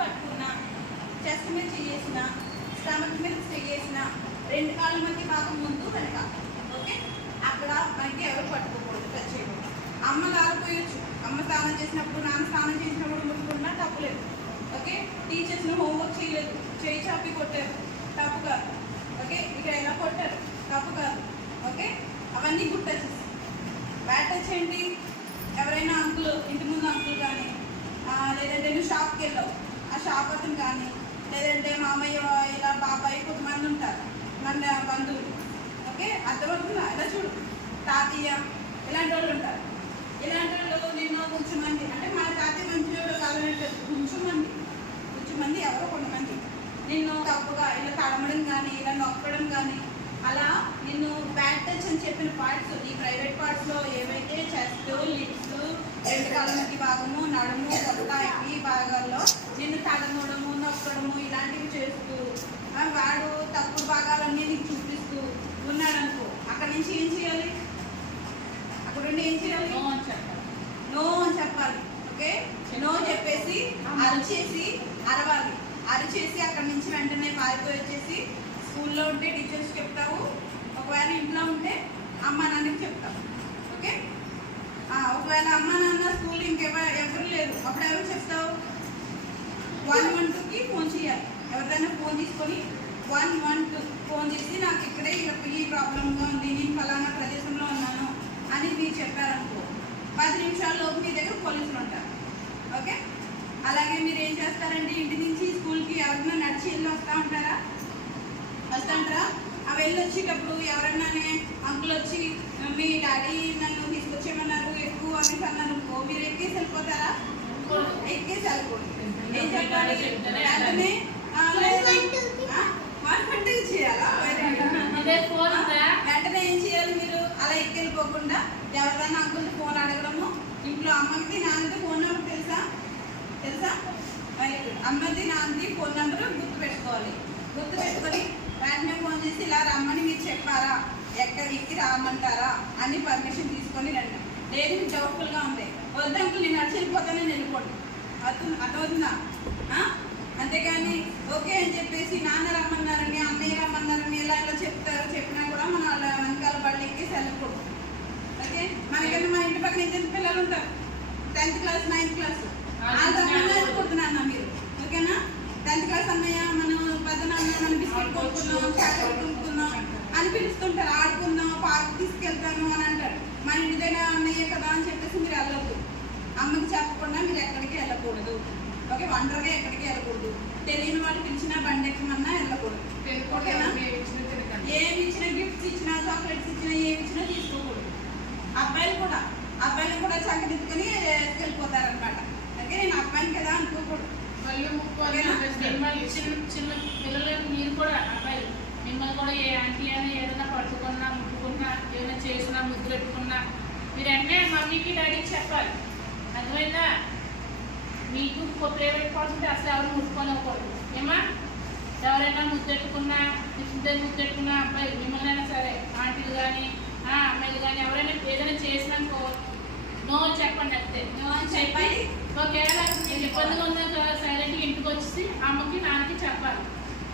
పట్టుకున్నా, చెస్ట్ మీద చేసిన, స్టమక్ మీద చేసిన, రెండు కాళ్ళ మధ్య భాగం ముందు వెనక. ఓకే, అక్కడ మనకి ఎవరు పట్టుకోకూడదు, టచ్ చేయకూడదు. అమ్మ దారిపోయొచ్చు, అమ్మ స్నానం చేసినప్పుడు, నాన్న స్నానం చేసినప్పుడు ముట్టుకున్నా తప్పులేదు. ఓకే, టీచర్స్ని హోంవర్క్ చేయలేదు, చేయి చాపి కొట్టారు, తప్పు కాదు. ఓకే, ఇక్కడ ఎలా కొట్టారు, తప్పు కాదు. ఓకే, అవన్నీ గుడ్ టచెస్. బ్యాడ్ టచ్ ఏంటి? ఎవరైనా అంకుల్, ఇంటి ముందు అంకుల్ కానీ, లేదంటే నువ్వు షాప్కి వెళ్ళావు, ఆ షాప్ అతను కానీ, లేదంటే మామయ్య ఇలా బాబాయ్ కొంతమంది ఉంటారు మన బంధువులు. ఓకే, అర్థమవుతుందా? ఇలా చూడు, తాతయ్య ఇలాంటి వాళ్ళు ఉంటారు. ఇలాంటి వాళ్ళు నిన్న కొంచెం మంది, అంటే మన తాతయ్య మంచి కావాలంటే కొంచెం మంది ఎవరో కొంతమంది నిన్ను తప్పుగా ఇలా తడమడం కానీ, ఇలా నొక్కడం కానీ, అలా నిన్ను బ్యాడ్ టచ్ అని చెప్పిన పార్ట్స్, ఈ ప్రైవేట్ పార్ట్స్లో ఏవైతే చెస్ట్, లిప్స్, రెండు కాళ్ళ మధ్య భాగము, నడుము, కొత్త ఈ భాగాల్లో నిన్ను తడమడము, నొక్కడము ఇలాంటివి చేస్తూ వాడు తప్పుడు భాగాలన్నీ నీకు చూపిస్తూ ఉన్నాడనుకో, అక్కడి నుంచి ఏం చేయాలి? అక్కడ నుండి ఏం చేయాలి? నో అని చెప్పాలి. ఓకే, నో చెప్పేసి అరిచేసి అరవాలి. అరిచేసి అక్కడి నుంచి వెంటనే పారిపోయి వచ్చేసి స్కూల్లో ఉంటే టీచర్స్ చెప్తావు, ఒకవేళ ఇంట్లో ఉంటే అమ్మ నాన్నకి చెప్తావు. ఓకే, ఒకవేళ అమ్మ నాన్న స్కూల్ ఎవరు లేరు, అప్పుడు ఎవరు చెప్తావు? 112కి ఫోన్ చేయాలి. ఎవరిదైనా ఫోన్ తీసుకొని 112 ఫోన్ చేసి నాకు ఇక్కడే ఈ ప్రాబ్లంగా ఉంది, నేను ఫలానా ప్రదేశంలో ఉన్నాను అని మీరు చెప్పారనుకో, 10 నిమిషాల్లోపు మీ దగ్గర పోలీసులు ఉంటారు. ఓకే, అలాగే మీరు ఏం చేస్తారంటే ఇంటి నుంచి స్కూల్కి ఎవరైనా నడిచి వెళ్ళి వస్తూ ఉంటారా? అవి వెళ్ళి వచ్చేటప్పుడు ఎవరన్నానే అంకుల్ వచ్చి మీ డాడీ నన్ను తీసుకొచ్చేయమన్నారు ఎక్కువ అని అన్నారు, మీరు ఎక్కేసి వెళ్ళిపోతారా? ఎక్కేసి వెళ్ళకూడదు. ఏం చెప్పాలి? వెంటనే 120 చేయాలా? వెంటనే ఏం చేయాలి మీరు? అలా ఎక్కెళ్ళిపోకుండా ఎవరిదైనా అంకుల్ ఫోన్ అడగడము, ఇంట్లో అమ్మకి నాన్నది ఫోన్ నెంబర్ తెలుసా? అమ్మది నాన్నది ఫోన్ నెంబర్ గుర్తు పెట్టుకోవాలి. గుర్తు పెట్టుకొని వెంటనే ఫోన్ చేసి ఇలా రమ్మని మీరు చెప్పారా, ఎక్కడికి రామంటారా అని పర్మిషన్ తీసుకొని రండి. లేదు మీకు డౌట్ఫుల్గా ఉంది, వద్దు అంకుల్ నేను నడిచి వెళ్ళిపోతానని వెళ్ళిపోండి. అర్థమవుతుందా? అంతేగాని ఓకే అని చెప్పేసి నాన్న రమ్మన్నారని, అన్నయ్య రమ్మన్నారని ఇలా ఇలా చెప్తారు, చెప్పినా కూడా మన వెనకాల బళ్ళు ఎక్కేసి వెళ్ళకూడదు. ఓకే, మనకన్నా మన ఇంటి పక్కన ఎంత పిల్లలు ఉంటారు, 10th క్లాస్ 9th క్లాస్ వెళ్ళిపోతున్నాను మీరు. ఓకేనా? 10th క్లాస్ అన్నయ్య మనం పెద్దనాన్న మనం బిస్కెట్ కొనుక్కున్నాం, చాక్లెట్ కొనుక్కున్నాం అని పిలుస్తుంటారు, ఆడుకుందాం, పార్క్ తీసుకెళ్తాను అని అంటారు. మన ఇంటి దగ్గర అన్నయ్య కదా అని చెప్పేసి మీరు వెళ్ళొద్దు. అమ్మకి చెప్పకుండా మీరు ఎక్కడికి వెళ్ళకూడదు. ఓకే, ఒంటరిగా ఎక్కడికి వెళ్ళకూడదు. తెలియని వాళ్ళు పిలిచినా బండి ఎక్కమన్నా వెళ్ళకూడదు. ఓకేనా? ఏమి ఇచ్చినా, గిఫ్ట్స్ ఇచ్చినా, చాక్లెట్స్ ఇచ్చినా, ఏమి ఇచ్చినా తీసుకోకూడదు. అబ్బాయిలు కూడా చక్కదిద్దుకొని వెళ్ళిపోతారనమాట. ఓకే, నేను అబ్బాయిని కదా అనుకోకూడదు. చిన్న పిల్లలు మీరు కూడా అబ్బాయిలు మిమ్మల్ని కూడా ఏ ఆంటీ అని ఏదైనా పట్టుకున్నా, ముట్టుకున్నా, ఏదైనా చేసినా, ముద్దు పెట్టుకున్నా మీరు వెంటనే మమ్మీకి డాడీకి చెప్పాలి. అర్థమైందా? మీకు ప్రైవేట్ పార్ట్స్ ఉంటే అసలు ఎవరు ముట్టుకోనివ్వకూడదు. ఏమా ఎవరైనా ముద్దెట్టుకున్నా, ఇద్దరు ముద్దెట్టుకున్నా అబ్బాయిలు మిమ్మల్ని అయినా సరే, ఆంటీలు కానీ అమ్మాయిలు కానీ ఎవరైనా ఏదైనా చేసినాకో నో చెప్పండి. అంతే, నో అని చెప్పి ఒకవేళ మీకు ఇబ్బందిగా ఉందా సైలెంట్గా ఇంటికి వచ్చి అమ్మకి నాన్నకి చెప్పాలి.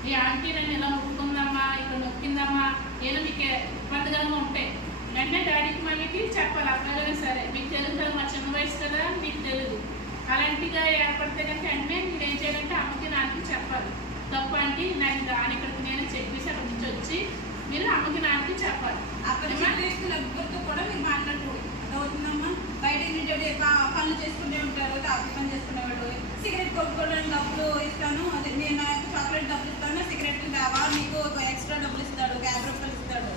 ఈ ఆంటీ నన్ను ఇలా ముట్టుకుందమ్మా, ఇక్కడ నొక్కిందమ్మా, ఏదో మీకు ఇబ్బందికరంగా ఉంటాయి వెంటనే డాడీకి మమ్మీకి చెప్పాలి. అబ్బాయిలైనా సరే మీకు తెలుగు కదా, మా చిన్న వయసు కదా మీకు తెలుగు. అలాంటిగా ఏర్పడితే కనుక వెంటనే మీరు ఏం చేయాలంటే అమ్మకి నాన్నకి చెప్పాలి. తప్పు అంటే నాకు దాని ఇక్కడికి నేను చెప్పేసి అక్కడి నుంచి వచ్చి మీరు అమ్మకి నాన్నకి చెప్పాలి. అక్కడ ముగ్గురితో కూడా మీరు మాట్లాడకూడదు. అవుతుందమ్మా, బయట పనులు చేసుకుంటే ఉంటారు, తాపి పని చేసుకునేవాళ్ళు. సిగరెట్ కొనుక్కోవడానికి డబ్బులు ఇస్తాను, అదే నేను చాక్లెట్ డబ్బులు ఇస్తాను, సిగరెట్ కావా మీకు ఎక్స్ట్రా డబ్బులు ఇస్తాడు, 50 రూపాయలు ఇస్తాడు,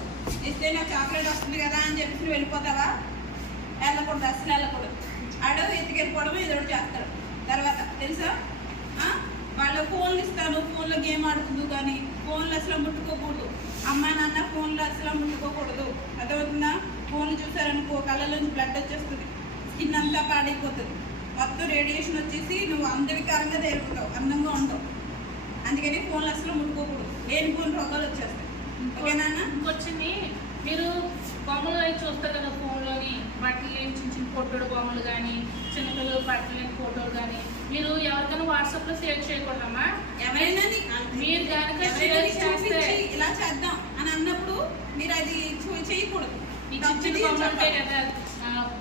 ఇస్తే నాకు చాక్లెట్ వస్తుంది కదా అని చెప్పి నువ్వు వెళ్ళిపోతావా? వెళ్ళకూడదు, అసలు వెళ్ళకూడదు. ఆడు ఎత్తుకెళ్ళిపోవడం ఏదో చేస్తాడు. తర్వాత తెలుసా, వాళ్ళు ఫోన్లు ఇస్తాను, ఫోన్లో గేమ్ ఆడుకుందు కానీ ఫోన్లు అసలు ముట్టుకోకూడదు. అమ్మ నాన్న ఫోన్లు అసలు ముట్టుకోకూడదు. అర్థమవుతుందా? ఫోన్లు చూసారనుకో కళ్ళలోంచి బ్లడ్ వచ్చేస్తుంది, స్కిన్ అంతా పాడైపోతుంది, మొత్తం రేడియేషన్ వచ్చేసి నువ్వు అందవికారంగా తేలిపోతావు, అందంగా ఉండవు. అందుకని ఫోన్లు అసలు ముట్టుకోకూడదు, లేని ఫోన్ రోగాలు వచ్చేస్తాయి. ఓకేనా? ఇంకొచ్చింది మీరు బొమ్మలు అవి చూస్తారు కదా ఫోన్లోని, బట్టలు లేని చిన్న చిన్న ఫోటోలు బొమ్మలు కానీ, చిన్నపిల్లలు బట్టలు లేని ఫోటోలు కానీ మీరు ఎవరికైనా వాట్సాప్ లో షేర్ చేయకూడదమ్మా. ఎవరైనా మీరు కనుక ఎవరైనా షేర్ నీకు చేస్తే చూపించి ఇలా చేద్దాం అని అన్నప్పుడు మీరు అది చేయకూడదు. ఈ చిన్న చిన్న బొమ్మలు ఉంటాయి కదా,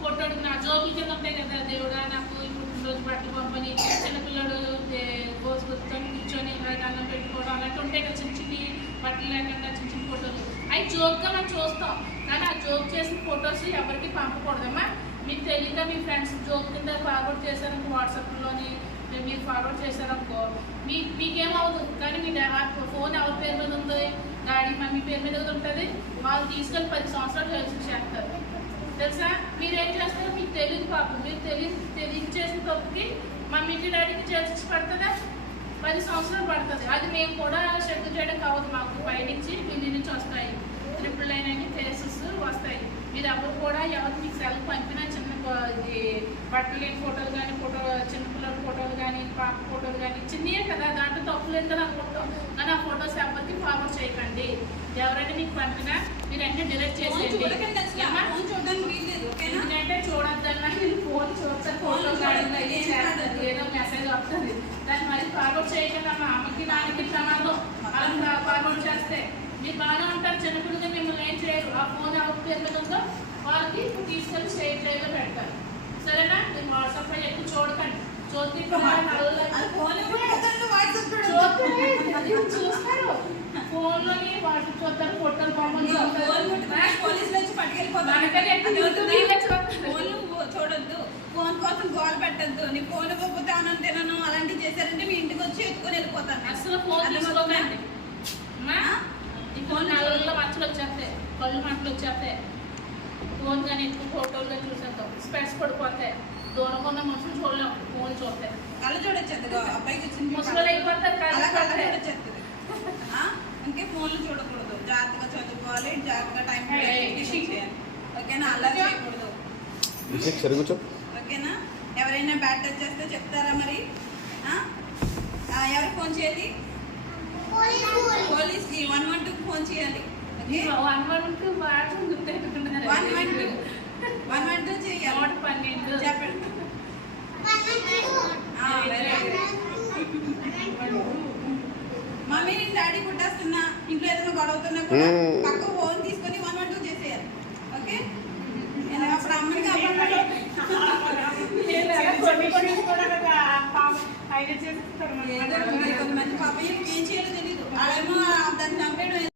ఫోటోకి నా జోకులు కింద ఉంటాయి కదా, దేవుడా నాకు ఈ పుట్టినరోజు బట్టలు పంపని, చిన్నపిల్లడు గోసు కూర్చొని కూర్చొని ఇలాగ అన్నం పెట్టుకోవడం అలాంటి ఉంటాయి కదా, చిన్న చిన్న బట్టలు లేకుండా చిన్న చిన్న ఫోటోలు. అవి జోక్గా మనం చూస్తాం, కానీ ఆ జోక్ చేసిన ఫొటోస్ ఎవరికి పంపకూడదమ్మా. మీకు తెలియక మీ ఫ్రెండ్స్ జోక్ కింద ఫార్వర్డ్ చేశారనుకో, వాట్సాప్లోని మీరు ఫార్వర్డ్ చేశారనుకో, మీకేమవుతుంది, కానీ మీ ఫోన్ ఎవరి పేరు మీద ఉంది, డాడీ మమ్మీ పేరు మీద ఉంటుంది, వాళ్ళు తీసుకెళ్ళి 10 సంవత్సరాలు జైలు చేస్తారు తెలుసా. మీరేం చేస్తారో మీకు తెలియదు పాపం, మీరు తెలియచేసిన తప్పుకి మమ్మీకి డాడీకి జైలు పడుతుందా, 10 సంవత్సరాలు పడుతుంది. అది మేము కూడా షెడ్యూల్ చేయడం కావద్దు, మాకు పైనుంచి ఢిల్లీ నుంచి వస్తాయి 999 కేసెస్ వస్తాయి. మీరు ఎవరు కూడా ఎవరు మీకు సెలవు పంపినా చిన్న ఇది బట్టలు లేని ఫోటోలు కానీ చిన్నపిల్లల ఫోటోలు కానీ పాప ఫోటోలు కానీ చిన్నయే కదా, దాంట్లో తప్పు లేదు కదా అనుకుంటాం, కానీ ఆ ఫొటోస్ ఎవరికి ఫార్వర్డ్ చేయకండి. ఎవరైనా మీకు పంపినా మీరు అంటే డిలీట్ చేసేయండి. ఎందుకంటే చూడొద్దన్నా మీరు ఫోన్ చూస్తారు, ఫోటో ఏదో మెసేజ్ వస్తుంది, దాన్ని మరి ఫార్వర్డ్ చేయకుండా మా అమ్మకి నాన్నకి ప్రమాదం. అలా ఫార్వర్డ్ చేస్తే మీరు బాగానే ఉంటారు, చిన్నపిల్లగా మిమ్మల్ని ఏం చేయరు. ఆ ఫోన్ ఎవరి పేరు మీద ఉందో వాళ్ళకి తీసుకెళ్ళి షేర్ చేయలో పెడతారు, సరేనా. మీరు వాట్సాప్ ఎక్కువ చూడకండి, చూస్తే చూస్తారు ఫోన్లోని వాట్సాప్ చూస్తారు, ఫోటోలు బొమ్మలు చూడొద్దు, ఫోన్ కోసం గోల్ పెట్టద్దు. నీ ఫోన్ ఇవ్వకపోతే తినను అలాంటివి చేశారంటే మీ ఇంటికి వచ్చి ఎత్తుకొని వెళ్ళిపోతాను. అసలు ఫోన్ తీసుకోకండి. ఈ ఫోన్ నలుగురిలో మచ్చలు వచ్చేస్తాయి, కళ్ళు మంటలు వచ్చేస్తాయి. ఫోన్ కానీ ఎక్కువ ఫోటోలు కానీ చూసేద్దాం, స్పెట్స్ పడిపోతాయి, దూరంగా ఉన్న మనుషులు చూడలేము, ఫోన్ చూస్తాయి. కళ్ళు చూడొచ్చేది అబ్బాయికి ముసలు అయిపోతారు, కళ్ళు చూడొచ్చేస్తుంది. ఇంకే ఫోన్లు చూడకూడదు, జాగ్రత్తగా చదువుకోవాలి, జాగ్రత్తగా టైం చేయాలి, ఓకేనా. అలా చేయకూడదు, ఓకేనా. ఎవరైనా బ్యాడ్ టచ్ చేస్తే చెప్తారా మరి, ఎవరికి ఫోన్ చేయాలి, పోలీస్కి 112కి ఫోన్ చేయాలి. 112 బాగా గుర్తెట్టుకుంటున్నారు, 112 చేయాలి, 12 చెప్పండి. మమ్మీ నేను డాడీ కుట్టేస్తున్నా, ఇంట్లో ఏదైనా గొడవతున్నా కూడా పక్క ఫోన్ తీసుకొని 112 చేసేయాలి, ఓకే. అప్పుడు అమ్మకి కొంతమంది పాప ఏం చేయాలో తెలీదు, వాళ్ళేమో దాన్ని చంపేయడం